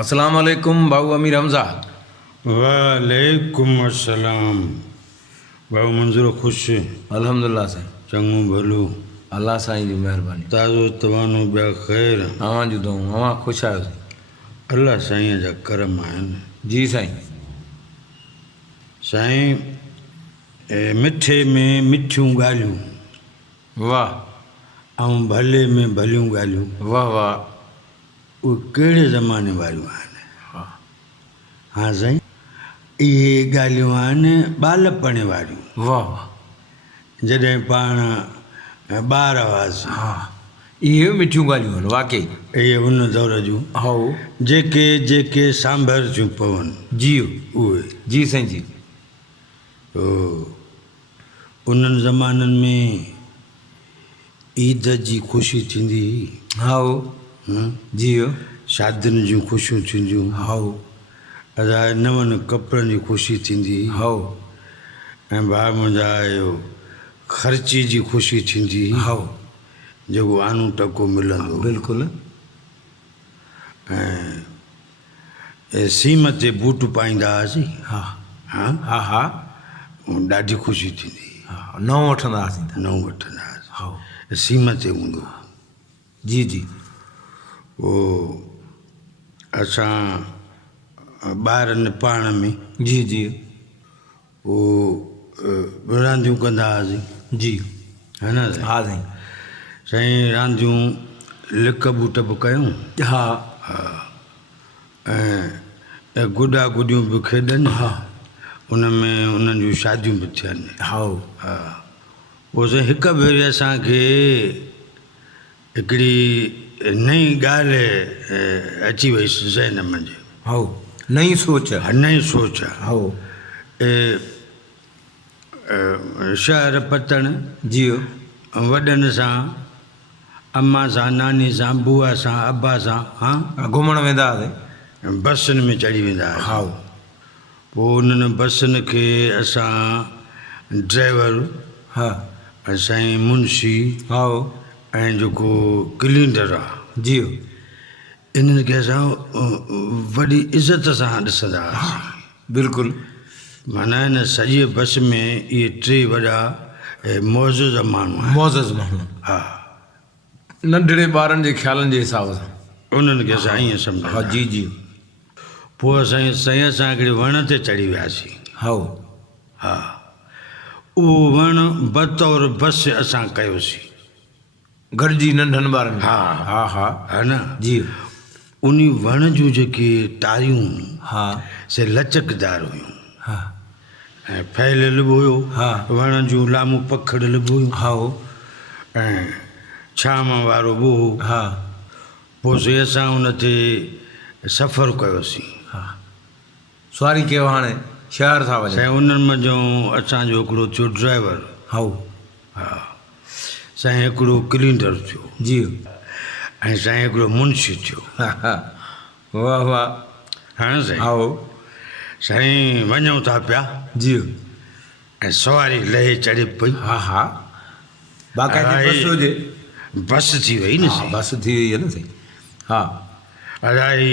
अस्सलाम वालेकुम भाऊ अमीर हमज़ा। वालेकुम अस्सलाम। भाऊ मंज़ूर ख़ुशि अल्हम्दुलिल्लाह साईं, चङो भलो अल्लाह साईं जी महिरबानी। ताज़ो तवानो ॿिया ख़ैर अवां जूं दुआऊं, अवां ख़ुशि आहियो साईं? अल्लाह साईं जा करम आहिनि। जी साईं। साईं मिठे में मिठियूं ॻाल्हियूं वाह ऐं भले में भलियूं ॻाल्हियूं वाह वाह। उहे कहिड़े ज़माने वारियूं आहिनि? हा हा साईं, इहे ॻाल्हियूं आहिनि ॿालपण वारियूं, वाह वाह। जॾहिं पाण ॿार हुआसीं। हा इहे मिठियूं ॻाल्हियूं आहिनि वाकई। इहे उन दौर जूं हा जेके जेके सांभर थियूं पवनि जी उहे। जी साईं जी। उन्हनि ज़माननि में ईद जी ख़ुशी थींदी हुई, जी शादियुनि जूं ख़ुशियूं थींदियूं, हा अलाए नवनि कपिड़नि जी ख़ुशी थींदी, हा ऐं भाउ मुंहिंजा इहो ख़र्ची जी ख़ुशी थींदी, हा जेको आनू टको मिलंदो। बिल्कुलु। ऐं सीम ते बूट पाईंदा हुआसीं। हा हा हा हा ॾाढी ख़ुशी थींदी। हा नओं वठंदा हुआसीं त। नओं वठंदा हुआसीं, हा सीम ते हूंदो। जी जी। असां ॿारनि पाण में जी जी रांदियूं कंदा हुआसीं, जी है न साईं? हा साईं। साईं रांदियूं लिक बूट बि कयूं, हा ऐं गुॾा गुॾियूं बि खेॾनि। हा उन में उन्हनि जूं शादियूं बि थियनि। हा हा पोइ साईं हिकु भेरे असांखे हिकिड़ी नई ॻाल्हि अची वई ज़हन मुंहिंजे। हा नई सोच। नई सोच हा शहर पतण जी वॾनि सां, अम्मा सां, नानी सां, बुआ सां, अब्बा सां, हा घुमण वेंदा हुआसीं। बसुनि में चढ़ी वेंदा हा हुआसीं। पोइ उन्हनि बसुनि खे असां ड्राइवर, हा साईं मुंशी हा ऐं जेको क्लीनर आहे, जी इन्हनि खे असां वॾी इज़त सां ॾिसंदा हुआसीं। बिल्कुलु। माना हिन सॼे बस में इहे टे वॾा मौज़ूज़ माण्हू आहिनि। मौज़ज़ माण्हू। हा नंढड़े ॿारनि जे ख़्यालनि जे हिसाब सां उन्हनि खे असां ईअं हा सम्झंदा। जी जी। पोइ साईं असां हिकिड़े वण ते चढ़ी वियासीं। हा हा उहो वण बतौर बस असां कयोसीं, गॾिजी नंढनि ॿारनि। हा हा हा है न जी। उन वण जूं जेके टारियूं हा से लचकदार हुयूं, हा ऐं फैलियल बि हुयो। हा वण जूं लामूं पखड़ियल बि हुयूं, हा ऐं छांव वारो बि हो। हा पोइ से असां उन ते सफ़रु कयोसीं। हा सवारी कयो। हाणे शहर था वञनि। साईं उन्हनि मंझि असांजो हिकिड़ो थियो ड्राइवर। हा हा साईं हिकिड़ो क्लीनर थियो, जी ऐं साईं हिकिड़ो मुंशी थियो। वाह वाह। हा साईं। हा साईं वञूं था पिया, जी ऐं सवारी लहे चढ़े पई। हा हा बाक़ाइदी बस हुजे। बस थी वई न हा साईं। बस थी वई आहे न साईं। हा अलाई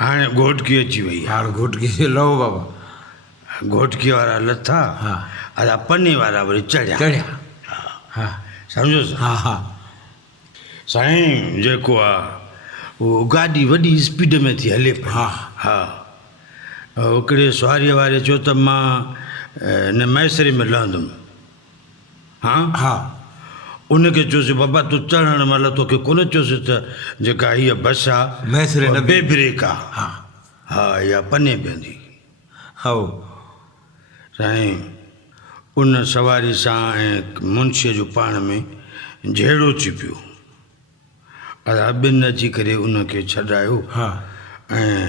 हाणे घोटकी अची वई आहे। हाणे घोटकी लहो बाबा। घोटकी वारा लथा, हा अला पने वारा वरी चढ़िया। हा सम्झो हा हा साईं। जेको आहे उहो गाॾी वॾी स्पीड में थी हले पई। हा हा हिकिड़े सवारीअ वारे चयो त मां हिन मैसरे में लहंदुमि। हा हा उनखे चयोसि बाबा तूं चढ़ण महिल तोखे कोन चयोसि त जेका हीअ बस आहे मैसरे न बे ब्रेक आहे। हा हा इहा पने पवंदी। हा साईं उन सवारी सां ऐं मुंशीअ जो पाण में जहिड़ो थी पियो। ॿिनि अची करे उनखे छॾायो, हा ऐं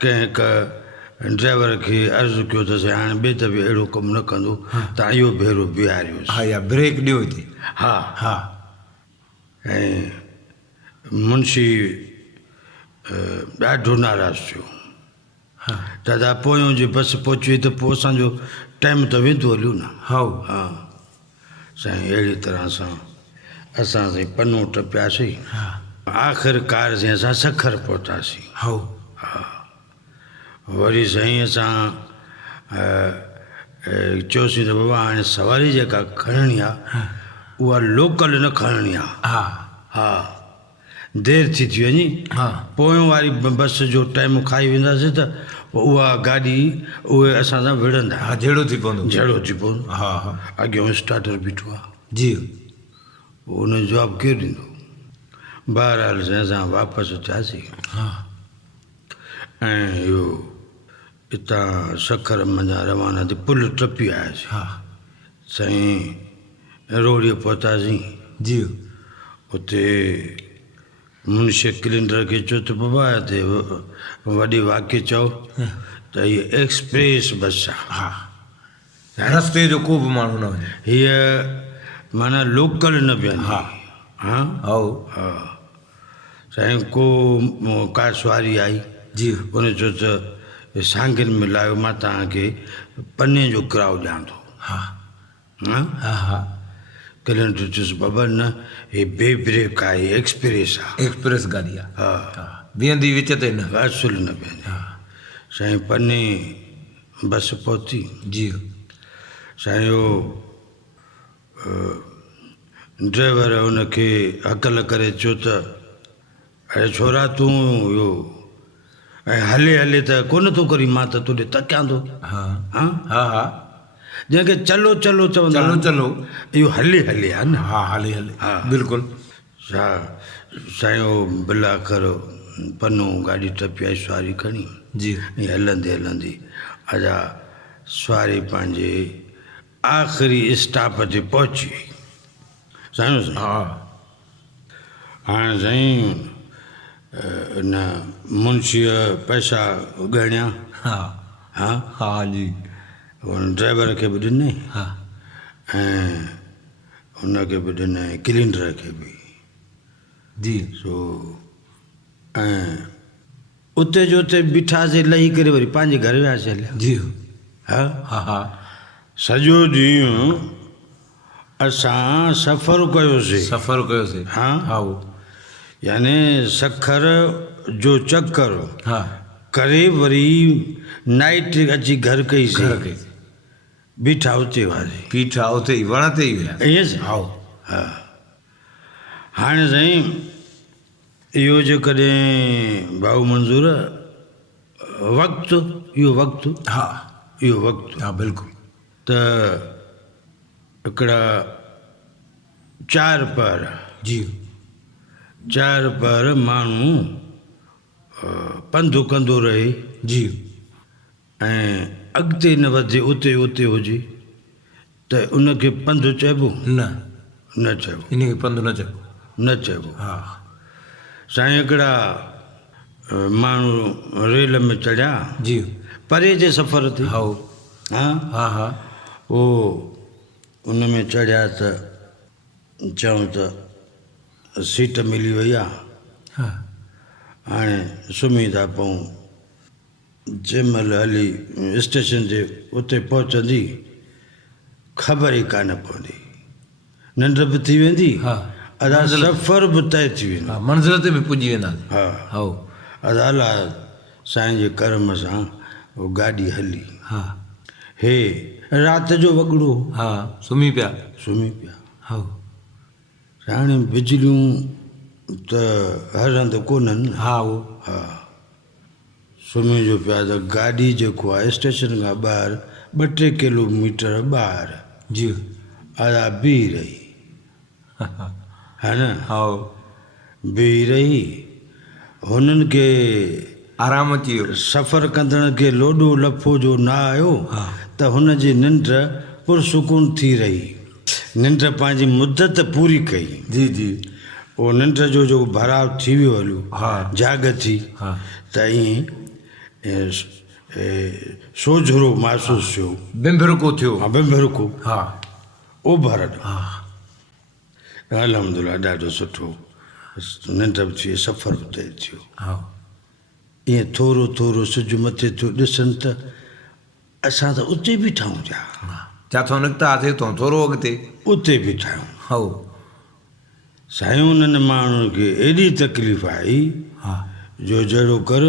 कंहिं ड्राइवर खे अर्ज़ु कयो त साईं हाणे ॿिए दफ़े अहिड़ो कमु न कंदो, तव्हां इहो भेरो बीहारियोसि। हा या ब्रेक ॾियो हिते। हा हा ऐं मुंशी ॾाढो नाराज़ थियो। हा दादा पोयों जे बस पहुची वई त पोइ असांजो टाइम त वेंदो हलियो न। हा हा साईं अहिड़ी तरह सां असां साईं पनो टपियासीं। हा आख़िरकार से असां सखर पहुतासीं। हो वरी साईं असां चयोसीं त बाबा हाणे सवारी जेका खणणी आहे उहा लोकल न खणणी आहे। हा हा देरि थी वञे, हा पोयों वारी बस जो टाइम खाई वेंदासीं त उहा गाॾी उहे असां सां विढ़ंदा। हा जहिड़ो थी पवंदो। जहिड़ो थी पवंदो। हा हा अॻियां स्टार्टर बीठो आहे, जी हुन जो जवाबु केरु ॾींदो। बहरहाल साईं असां वापसि थियासीं हा ऐं इहो हितां सखर मंझां रवाना थी पुल टपी आयासीं। हा साईं रोड़ीअ पहुतासीं। जी उते मुंशी क्लिंडर खे चयो त बाबा हिते वॾे वाक्य चओ त हीअ एक्सप्रेस बस आहे। हा रस्ते जो को बि माण्हू न वञे। हीअ माना लोकल न बीहंदी। हा हा हो हा साईं का सवारी आई, जी उन चयो त सांगन में लाहियो, मां तव्हांखे पने जो किरायो ॾियां थो। हा हा हा हा क्लिंडर चयुसि बाबा न, हे बे ब्रेक आहे, एक्सप्रेस आहे। एक्सप्रेस गाॾी आहे। हा बीहंदी विच ते न। असुल न बीहंदी। साईं पने बस पहुती। जी साईं उहो ड्राइवर हुनखे हकल करे चयो त अरे छोरा तूं इहो ऐं हले हले त कोन थो करी, मां त तोॾे तकियां थो। हा हा हा हा जंहिंखे चलो चलो चवंदा चलो चलो इहो हले हले आहे न। हा हले हले हा बिल्कुलु। छा साईं उहो बिला करो पनो गाॾी टपी आई सवारी खणी। जी ईअं हलंदे हलंदे अजा सवारी पंहिंजे आख़िरी स्टॉप ते पहुची वई। साईं हा हाणे साईं न मुंशीअ पैसा ॻणिया। हा हा हा जी हुन ड्राइवर खे बि ॾिनई हा ऐं हुनखे बि ॾिनई, क्लिंडर खे बि। जी सो ऐं उते जो उते बीठासीं, लही करे वरी पंहिंजे घर वियासीं हलिया। जी हा हा हा सॼो ॾींहुं असां सफ़र कयोसीं। सफ़र कयोसीं। हा हा वो यानी सखर जो चक्कर हा करे वरी नाइट अची घर कईसीं। घर खे बीठा उते हुआसीं। पीठा उते ई वण ते ई हुया। ईअं साईं। हा हा हाणे साईं इहो जेकॾहिं भाऊ मंज़ूर वक़्तु, इहो वक़्तु, हा इहो वक़्तु हा बिल्कुलु। त हिकिड़ा 4 पहर जी 4 पहर माण्हू पंधु कंदो रहे जी ऐं अॻिते न वधे, उते उते हुजे त उनखे पंधु चइबो? न न चइबो, इन खे पंधु न चइबो। न चइबो। हा साईं हिकिड़ा माण्हू रेल में चढ़िया जी परे जे सफ़र ते। हा हा हा हा ओ उन में चढ़िया त चऊं त सीट मिली वई आहे, हा हाणे सुम्ही था पऊं। जंहिंमहिल हली स्टेशन ते उते पहुचंदी ख़बर ई कान पवंदी, निंड बि थी वेंदी। हा अदा सफ़र बि तय थी वेंदो। हा मंज़िल ते बि पुॼी वेंदासीं। हा हा अदा अला साईं जे करम सां उहो गाॾी हली। हा हे राति जो वॻड़ो हा सुम्ही पिया। सुम्ही पिया। हा हाणे बिजलियूं त हर हंधि कोन्हनि। हा वो हा सुम्ही जो पिया त गाॾी जेको आहे स्टेशन खां ॿाहिरि 2-3 किलोमीटर ॿाहिरि जी अदा बीह रही, है न? हा बीह रही। हुननि खे आराम अची वियो। सफ़र कंदड़ खे लोॾो लफ़ो जो न आयो हा त हुनजी निंड पुरसुकून थी रही। निंड पंहिंजी मुदत पूरी कई। जी जी उहो निंड जो जेको भराव थी वियो हलो, हा जाग थी हा त ईअं सोझरो महसूसु थियो। बिंभिरको थियो। हा बिंभिरको हा ओभर हा अलहमदिल्ला ॾाढो सुठो निंड बि थी, सफ़र बि तय थियो। हा ईअं थोरो थोरो सिजु मथे थियो ॾिसनि त असां त उते बीठा आहियूं छा? जिथां निकितासीं उतां थोरो अॻिते। उते बीठा आहियूं। हा साईं उन्हनि माण्हुनि खे एॾी तकलीफ़ आई हा जो जहिड़ो कर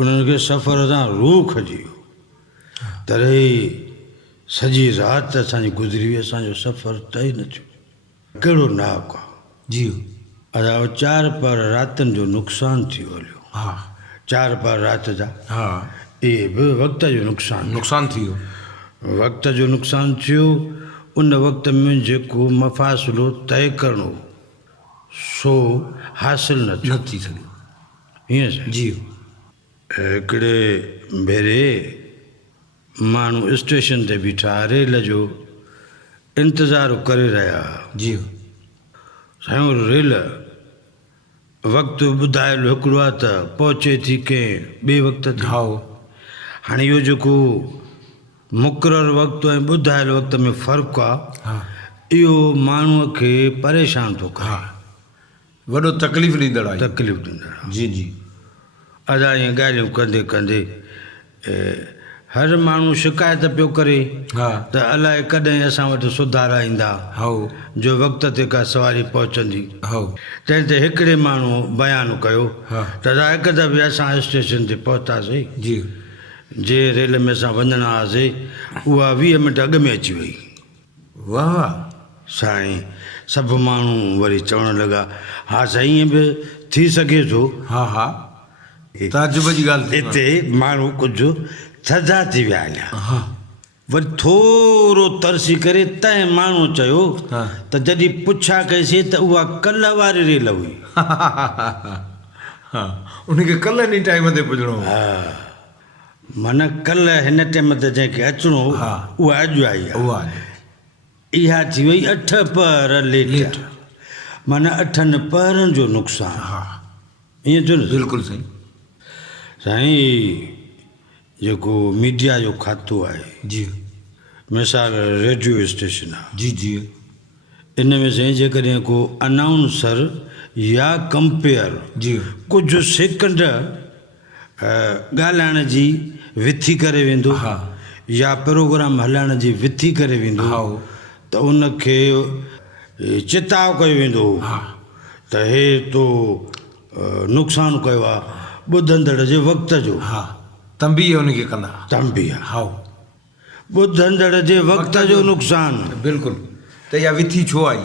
उन्हनि खे सफ़र सां रूह खजी वियो तॾहिं सॼी राति असांजी गुज़री हुई असांजो सफ़र तइ न थियो कहिड़ो नाक आहे जी असां 4 पर रातिनि जो नुक़सानु थी हलियो हा 4 पर राति जा हा इहे बि वक़्त जो नुक़सानु नुक़सानु थी वियो वक़्त जो नुक़सानु थियो उन वक़्त में जेको मफ़ासिलो तइ करिणो सो हासिलु न थियो न थी सघियो हीअं साईं जी हिकिड़े भेरे माण्हू स्टेशन ते बीठा रेल जो इंतज़ारु करे रहिया जी साईं रेल वक़्तु ॿुधायलु हिकिड़ो आहे त पहुचे थी कंहिं ॿिए वक़्त ते हा हाणे इहो जेको मुक़ररु वक़्तु ऐं ॿुधायलु वक़्त में फ़र्क़ु आहे हा इहो माण्हूअ खे परेशान थो करे हा वॾो तकलीफ़ ॾींदड़ आहे तकलीफ़ ॾींदड़ जी जी असां ईअं ॻाल्हियूं कंदे कंदे हर माण्हू शिकायत पियो करे हा त अलाए कॾहिं असां वटि सुधारा ईंदा हा जो वक़्त ते का सवारी पहुचंदी हा तंहिं ते हिकिड़े माण्हू बयानु कयो हा त हिकु दफ़े असां स्टेशन ते पहुतासीं जी जे रेल में असां वञणा हुआसीं उहा 20 मिंट अॻु में अची वई वाह वाह साईं सभु माण्हू वरी चवणु लॻा हा साईं ईअं बि थी सघे थो हा हा ताजुब जी ॻाल्हि थी हिते माण्हू कुझु थधा थी विया हलिया हा वरी थोरो तरसी करे तंहिं माण्हू चयो हा त जॾहिं पुछा कईसीं त उहा कल्ह वारी रेल हुई हा उनखे कल्ह नी टाइम ते पुॼणो हो हा माना कल्ह हिन टाइम ते जंहिंखे अचिणो हो हा उहा अॼु आई आहे उहा इहा थी वई 8 पर लेट माना 8 परनि जो नुक़सानु हा ईअं थियो न बिल्कुलु सही साईं जेको मीडिया जो खातो आहे जी मिसाल रेडियो स्टेशन आहे जी जी इन में साईं जेकॾहिं को अनाउंसर या कंपेयर जी कुझु सेकंड ॻाल्हाइण जी विथी करे वेंदो हा या प्रोग्राम हलाइण जी विथी करे वेंदो हा त उनखे चिताव कयो वेंदो हा त हे तो नुक़सानु कयो आहे ॿुधंदड़ जे वक़्त जो हा तंबी उनखे कंदा तंबी हा ॿुधंदड़ जे वक़्त जो नुक़सानु बिल्कुलु त इहा विथी छो आई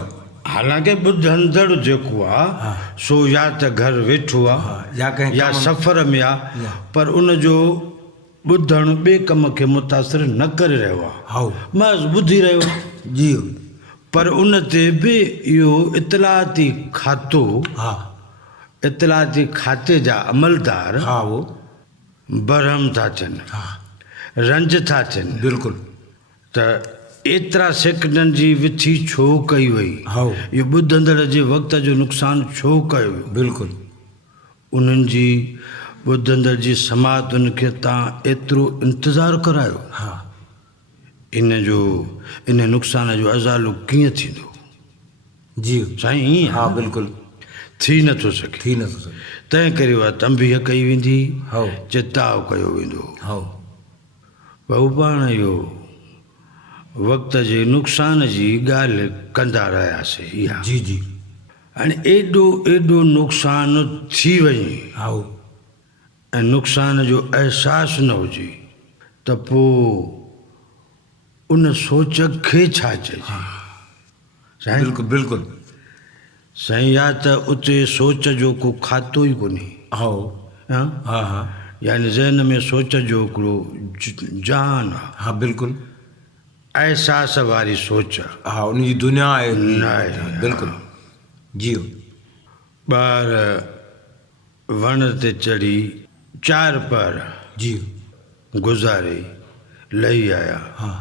हालांकि ॿुधंदड़ जेको आहे हा सो या त घर वेठो आहे हा या कंहिं या कम- सफ़र में आहे या। पर उनजो ॿुधणु ॿिए कम खे मुतासिर न करे रहियो आहे हा बसि ॿुधी रहियो जी पर उन ते बि इहो इतलाती खातो हा इतलाती खाते जा अमलदार हा वो बरहम था थियनि हा रंज था थियनि बिल्कुलु त एतिरा सेकंडनि जी विथी छो कई वई हा इहो ॿुधंदड़ जे वक़्त जो नुक़सानु छो कयो वियो बिल्कुलु उन्हनि जी ॿुधंदड़ जी समात उनखे तव्हां एतिरो इंतज़ारु करायो हा इन नुक़सान जो अज़ालो कीअं थींदो जी साईं ईअं हा बिल्कुलु थी नथो सघे थी नथो सघे तंहिं करे उहा तंबीह कई वेंदी हा चिताव कयो वेंदो हा बहु पाण इहो वक़्त जे नुक़सान जी ॻाल्हि कंदा रहियासीं इहा जी जी हाणे एॾो नुक़सानु थी वञे हा ऐं नुक़सान जो अहसासु न हुजे त पोइ उन सोच खे छा चइजे साईं बिल्कुलु बिल्कुलु साईं या त उते सोच जो को खातो ई कोन्हे हा हा हा हा यानी ज़हन में सोच जो हिकिड़ो जहान आहे हा बिल्कुलु अहसास वारी सोच हा उनजी दुनिया आहे न आहे बिल्कुलु जी ॿार वण ते चढ़ी 4 पर जी गुज़ारे लही आया हा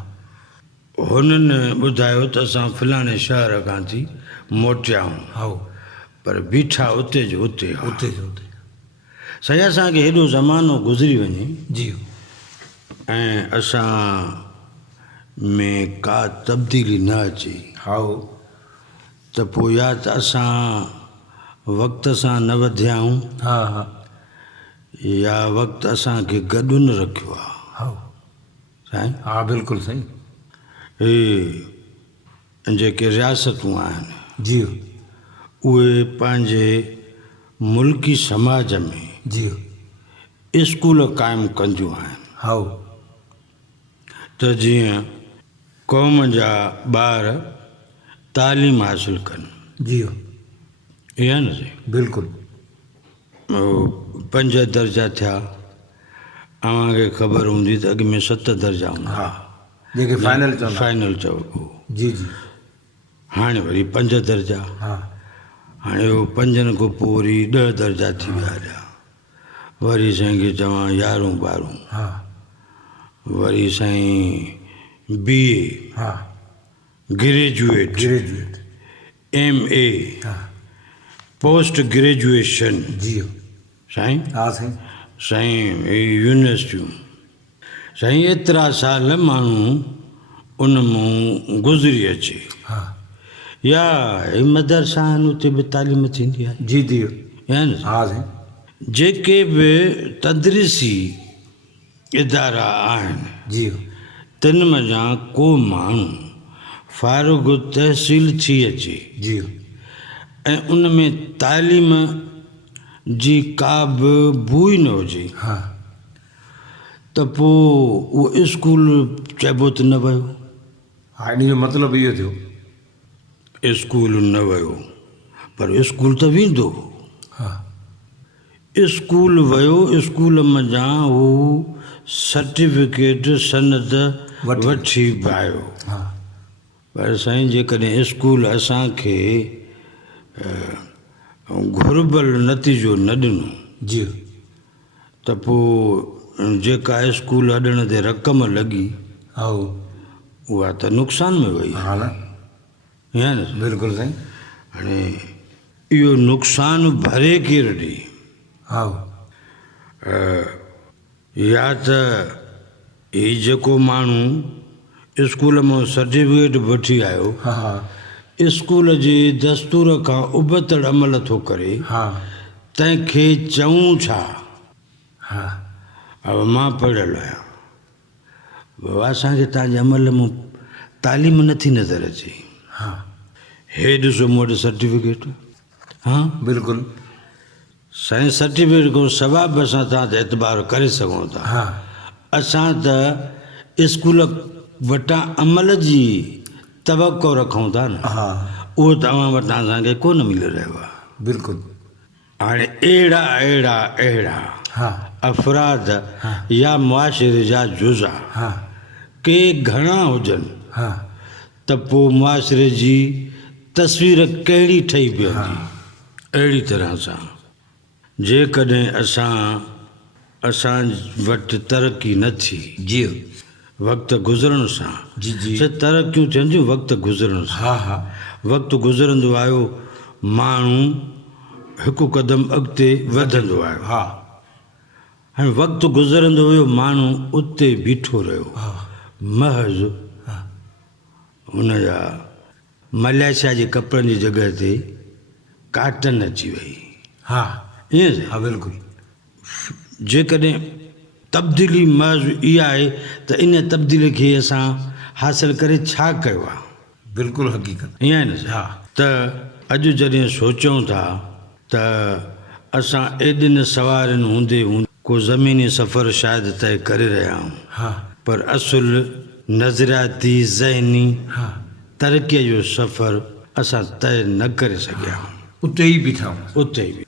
हुननि ॿुधायो त असां फलाणे शहर खां थी मोटिया आहियूं हा पर बीठा उते जो उते हुआ। उते जो उते साईं असांखे हेॾो ज़मानो गुज़री वञे जी ऐं असां में का तब्दीली न अचे हा त पोइ या त असां वक़्त सां न वधिया आहियूं हा हा या वक़्तु असांखे गॾु न रखियो आहे हा साईं हा बिल्कुलु सही हे जेके रियासतूं आहिनि जी उहे पंहिंजे मुल्की समाज में जी स्कूल क़ाइमु कंदियूं आहिनि हाओ त जीअं क़ौम जा ॿार तालीम हासिलु कनि जी इहा न से बिल्कुलु 5 दर्जा थिया अव्हांखे ख़बर हूंदी त अॻ में 7 दर्जा हूंदा हा जेके फाइनल चवंदा फाइनल चओ जी जी हाणे वरी 5 दर्जा हा हाणे उहो 5 खां पोइ वरी 10 दर्जा थी विया हलिया वरी साईं खे चवां 11 12 हा वरी साईं BA हा ग्रेजुएट ग्रेजुएट MA हा पोस्ट ग्रेजुएशन जी साईं हा साईं साईं यूनिवर्सिटियूं साईं एतिरा साल माण्हू उन मां गुज़री अचे हा या मदरसा आहिनि उते बि तालीम थींदी आहे जी जी या न हा साईं जेके बि तदरीसी इदारा आहिनि जी तिन मञा को माण्हू फ़ारुग़ तहसील थी अचे जी ऐं उन में तालीम जी का बि बूई न हुजे हा त पोइ उहो स्कूल चइबो त न वियो हा इन जो मतिलबु इहो थियो स्कूल न वियो पर स्कूल त वेंदो हा स्कूल वियो स्कूल मञा हू सर्टिफिकेट सनद वठी बि आयो हा पर साईं जेकॾहिं स्कूल असांखे घुर्बल नतीजो न ॾिनो जी त पोइ जेका स्कूल हॾण ते रक़म लॻी हा उहा त नुक़सान में वई हा न या न बिल्कुलु साईं हाणे इहो नुक़सान भरे केरु ॾे हा या त ही जेको माण्हू स्कूल मां सर्टिफिकेट वठी आयो हा हा स्कूल जे दस्तूर खां उबतड़ अमल थो करे हा तंहिंखे चऊं छा हा अब मां पढ़ियल आहियां बाबा असांखे तव्हांजे अमल मां तालीम नथी नज़र अचे हा हे ॾिसो मूं वटि सर्टिफिकेट हा बिल्कुलु साईं सर्टिफिकेट खां सवाइ बि असां तव्हां ते एतबार करे सघूं था हा असां त स्कूल वटां अमल जी तवक़ो रखूं था न हा उहो तव्हां वटां असांखे कोन मिली रहियो आहे बिल्कुलु हाणे अहिड़ा अहिड़ा अहिड़ा हा अफ़राद हा या मुआशिरे जा जुज़ा हा के घणा हुजनि हा त पोइ मुआशिरे जी तस्वीर कहिड़ी ठही बीहंदी अहिड़ी तरह सां जेकॾहिं असां वटि तरक़ी न थी जी वक़्तु गुज़रण सां जी जी त तरक़ियूं थियनि वक़्तु गुज़रण सां हा हा वक़्तु गुज़रंदो आयो माण्हू हिकु क़दम अॻिते वधंदो आयो हा हाणे वक़्तु गुज़रंदो वियो माण्हू उते बीठो रहियो हा महज़ हा हुन जा मलेशिया जे कपिड़नि जी जॻह ते काटन अची वई हा ईअं हा बिल्कुलु जेकॾहिं तब्दीली महज़ इहा आहे त इन तब्दीली खे असां हासिलु करे छा कयो आहे बिल्कुलु हक़ीक़त ईअं आहे न हा त अॼु जॾहिं सोचूं था त असां एॾिन सवारनि हूंदे को ज़मीनी सफ़र शायदि तय करे रहिया आहियूं हा पर असुल नज़रियाती ज़हनी हा तरक़ीअ जो सफ़र असां तय न करे सघिया उते ई बीठा उते ई